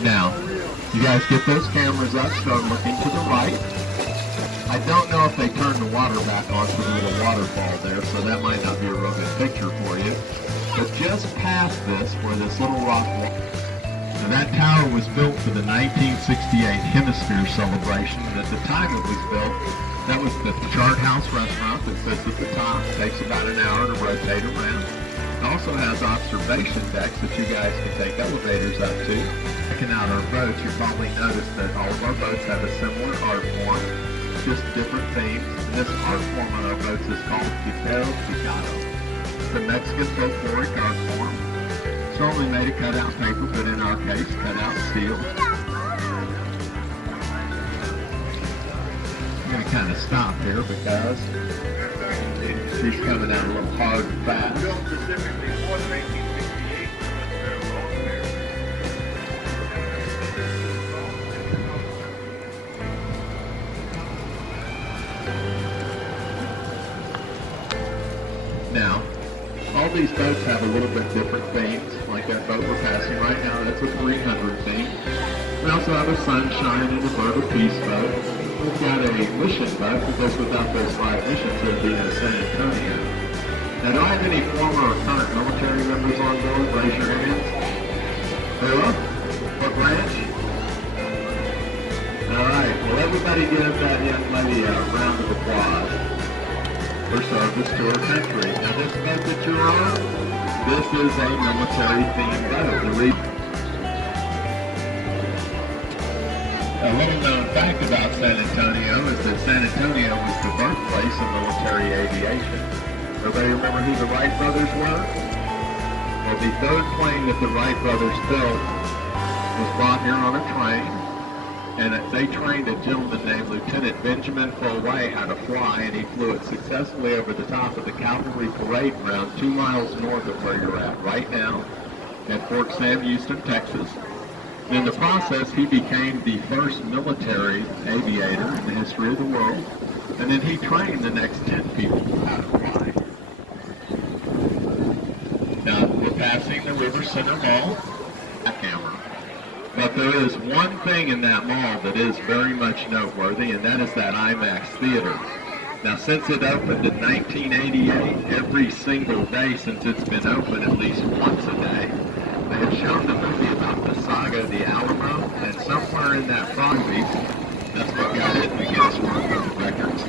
Now, you guys get those cameras up, start looking to the right. I don't know if they turned the water back on for the little waterfall there, so that might not be a real good picture for you. But just past this, where this little rock wall, now that tower was built for the 1968 Hemisphere celebration, and at the time it was built, that was the Chart House restaurant that sits at the top. It takes about an hour to rotate around. It also has observation decks that you guys can take elevators up to. Checking out our boats, you probably noticed that all of our boats have a similar art form, just different themes. And this art form on our boats is called Picado Picado. It's a Mexican folkloric art form. It's normally made of cutout paper, but in our case, cutout steel. I'm going to kind of stop here because she's coming out a little hard and fast. Now, all these boats have a little bit different themes, like that boat we're passing right now, that's a 300 theme. We also have a sunshine and a bird of peace boat. We've got a mission boat, because without those 5 missions, there'd be no San Antonio. Now, do I have any former or current military members on board? Raise your hands. Hello? What branch? All right, well, everybody give that young lady a round of applause for service to our country. Now, this boat that you're on, this is a military-themed boat. A little known fact about San Antonio is that San Antonio was the birthplace of military aviation. Everybody remember who the Wright brothers were? Well, the third plane that the Wright brothers built was brought here on a train, and they trained a gentleman named Lieutenant Benjamin Foley how to fly, and he flew it successfully over the top of the Cavalry Parade Ground 2 miles north of where you're at right now at Fort Sam Houston, Texas. And in the process, he became the first military aviator in the history of the world, and then he trained the next 10 people how to fly. Now, we're passing the River Center Mall, camera. But there is one thing in that mall that is very much noteworthy, and that is that IMAX Theater. Now, since it opened in 1988, every single day since it's been open, at least once a day, they have shown the movie about the saga of the Alamo, and somewhere in that movie, that's what got it in the Guinness World of Records.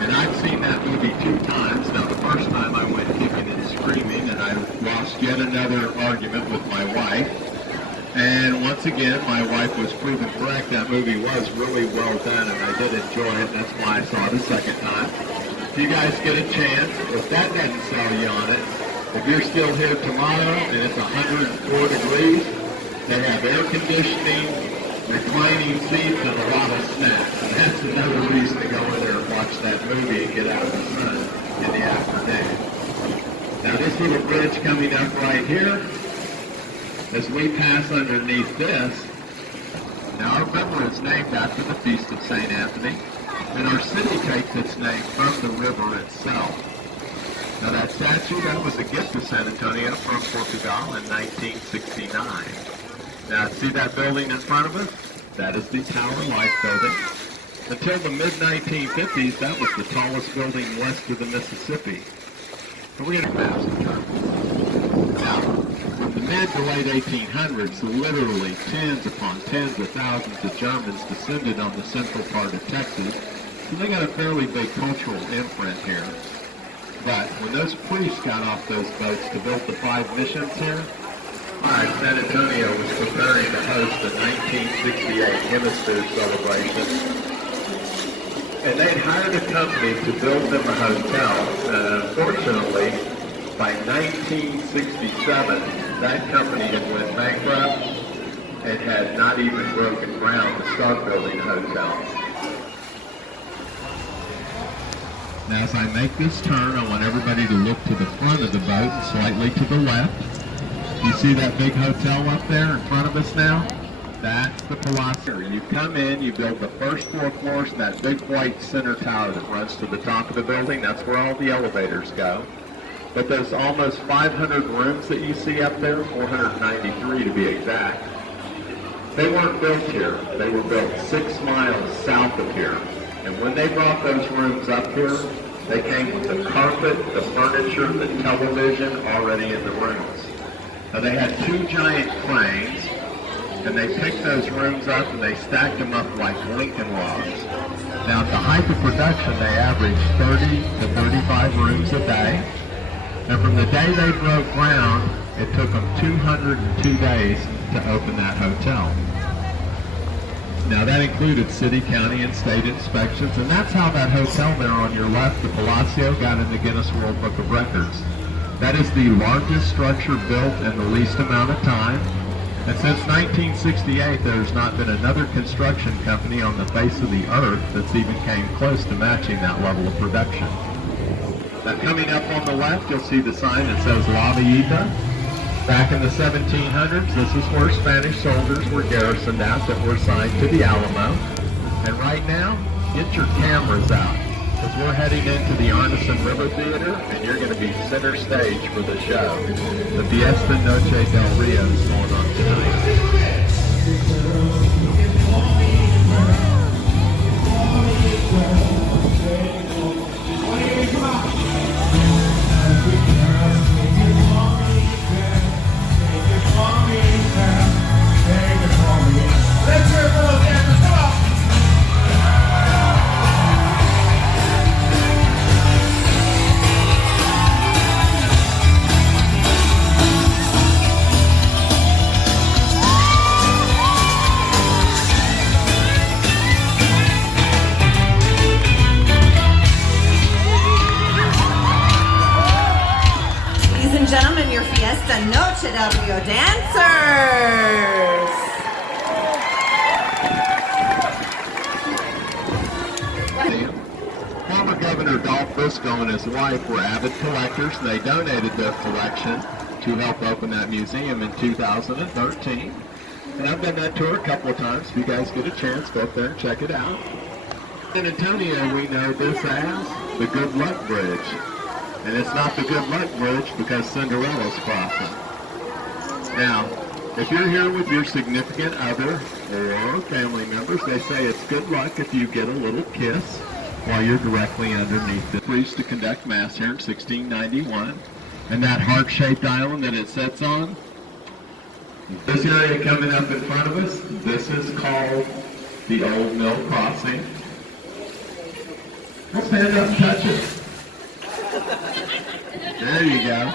And I've seen that movie 2 times. Now, the first time I went kicking and screaming, and I lost yet another argument with my wife. And once again, my wife was proven correct. That movie was really well done, and I did enjoy it. That's why I saw it a second time. If you guys get a chance, if that doesn't sell you on it, if you're still here tomorrow and it's 104 degrees, they have air conditioning, reclining seats, and a lot of snacks. And that's another reason to go in there and watch that movie and get out of the sun in the afternoon. Now, this little bridge coming up right here, as we pass underneath this, now our river is named after the Feast of St. Anthony, and our city takes its name from the river itself. Now that statue, that was a gift to San Antonio from Portugal in 1969. Now see that building in front of us? That is the Tower Life building. Until the mid-1950s, that was the tallest building west of the Mississippi. And we're going to pass the term. Now, from the mid to late 1800s, literally tens upon tens of thousands of Germans descended on the central part of Texas. So they got a fairly big cultural imprint here. But when those priests got off those boats to build the 5 missions here, San Antonio was preparing to host the 1968 Hemisphere celebration. And they'd hired a company to build them a hotel. Unfortunately, by 1967, that company had went bankrupt and had not even broken ground to start building a hotel. Now, as I make this turn, I want everybody to look to the front of the boat and slightly to the left. You see that big hotel up there in front of us now? That's the Palacio. You come in, you build the first 4 floors, and that big white center tower that runs to the top of the building, that's where all the elevators go. But those almost 500 rooms that you see up there, 493 to be exact, They weren't built here. They were built 6 miles south of here. And when they brought those rooms up here, they came with the carpet, the furniture, the television already in the rooms. Now they had 2 giant cranes, and they picked those rooms up and they stacked them up like Lincoln logs. Now at the height of production, they averaged 30 to 35 rooms a day. And from the day they broke ground, it took them 202 days to open that hotel. Now that included city, county, and state inspections, and that's how that hotel there on your left, the Palacio, got in the Guinness World Book of Records. That is the largest structure built in the least amount of time. And since 1968, there's not been another construction company on the face of the earth that's even came close to matching that level of production. Now coming up on the left, you'll see the sign that says La Villita. Back in the 1700s, this is where Spanish soldiers were garrisoned at that were assigned to the Alamo. And right now, get your cameras out, because we're heading into the Arneson River Theater, and you're going to be center stage for the show. The Fiesta Noche del Rio is going on tonight. Gentlemen, your Fiesta Noche del Rio dancers. Former Governor Dolph Briscoe and his wife were avid collectors. They donated their collection to help open that museum in 2013. And I've done that tour a couple of times. If you guys get a chance, go up there and check it out. In Antonio, we know this as the Good Luck Bridge. And it's not the Good Luck Bridge because Cinderella's crossing. Now, if you're here with your significant other or family members, they say it's good luck if you get a little kiss while you're directly underneath the priest to conduct Mass here in 1691. And that heart-shaped island that it sits on, this area coming up in front of us, this is called the Old Mill Crossing. Let's stand up and touch it. There you go.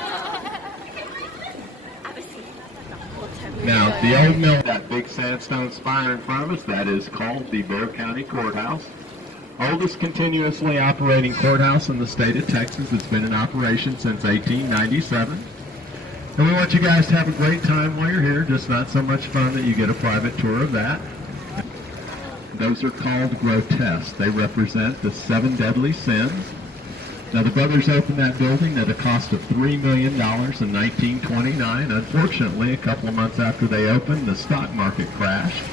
Now, the old mill, that big sandstone spire in front of us, that is called the Bexar County Courthouse. Oldest continuously operating courthouse in the state of Texas. It's been in operation since 1897. And we want you guys to have a great time while you're here, just not so much fun that you get a private tour of that. Those are called grotesques. They represent the 7 deadly sins. Now, the brothers opened that building at a cost of $3 million in 1929. Unfortunately, a couple of months after they opened, the stock market crashed.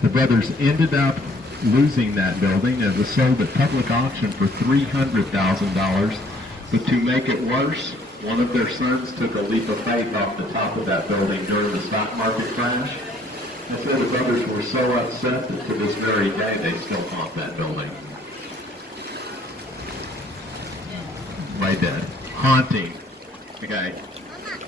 The brothers ended up losing that building. It was sold at public auction for $300,000. But to make it worse, one of their sons took a leap of faith off the top of that building during the stock market crash. And so the brothers were so upset that to this very day, they still haunt that building. Right there. Haunting. Okay.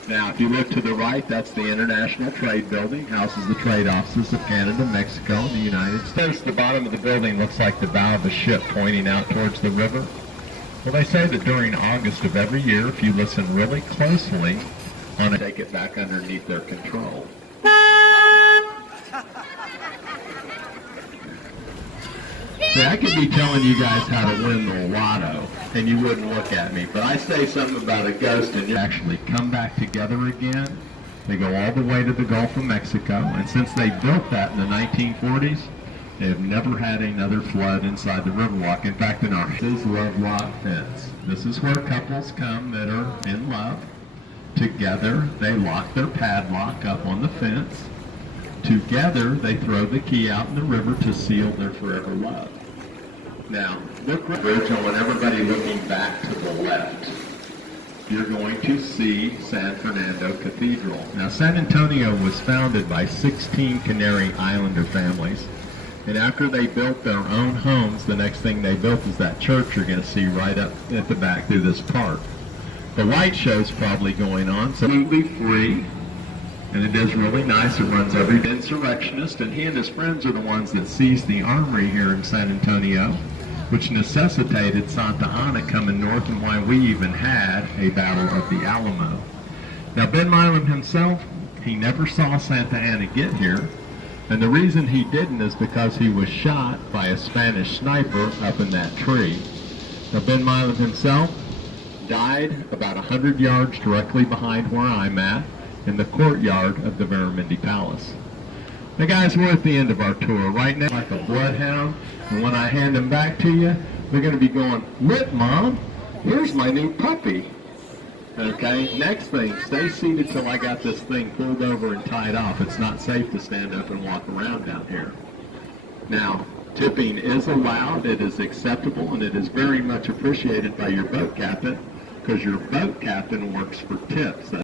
Now, if you look to the right, that's the International Trade Building. Houses the trade offices of Canada, Mexico, and the United States. The bottom of the building looks like the bow of a ship pointing out towards the river. Well, they say that during August of every year, if you listen really closely, take it back underneath their control. See, I could be telling you guys how to win the lotto, and you wouldn't look at me. But I say something about a ghost, and you actually come back together again. They go all the way to the Gulf of Mexico, and since they built that in the 1940s, they have never had another flood inside the Riverwalk. In fact, in our Love Lock fence. This is where couples come that are in love. Together, they lock their padlock up on the fence. Together, they throw the key out in the river to seal their forever love. Now, look at the bridge. I want everybody looking back to the left. you're going to see San Fernando Cathedral. Now, San Antonio was founded by 16 Canary Islander families. And after they built their own homes, the next thing they built is that church you're going to see right up at the back through this park. The light show's probably going on, so absolutely free. And it is really nice. It runs every day. Insurrectionist, and he and his friends are the ones that seized the armory here in San Antonio, which necessitated Santa Anna coming north, and why we even had a Battle of the Alamo. Now, Ben Milam himself, he never saw Santa Anna get here, and the reason he didn't is because he was shot by a Spanish sniper up in that tree. Now, Ben Milam himself died about 100 yards directly behind where I'm at, in the courtyard of the Barramundi Palace. Now guys, we're at the end of our tour right now, like a bloodhound, and when I hand them back to you, they're going to be going, "Look, Mom, here's my new puppy." Okay, next thing, stay seated till I got this thing pulled over and tied off. It's not safe to stand up and walk around down here. Now, tipping is allowed, it is acceptable, and it is very much appreciated by your boat captain, because your boat captain works for tips.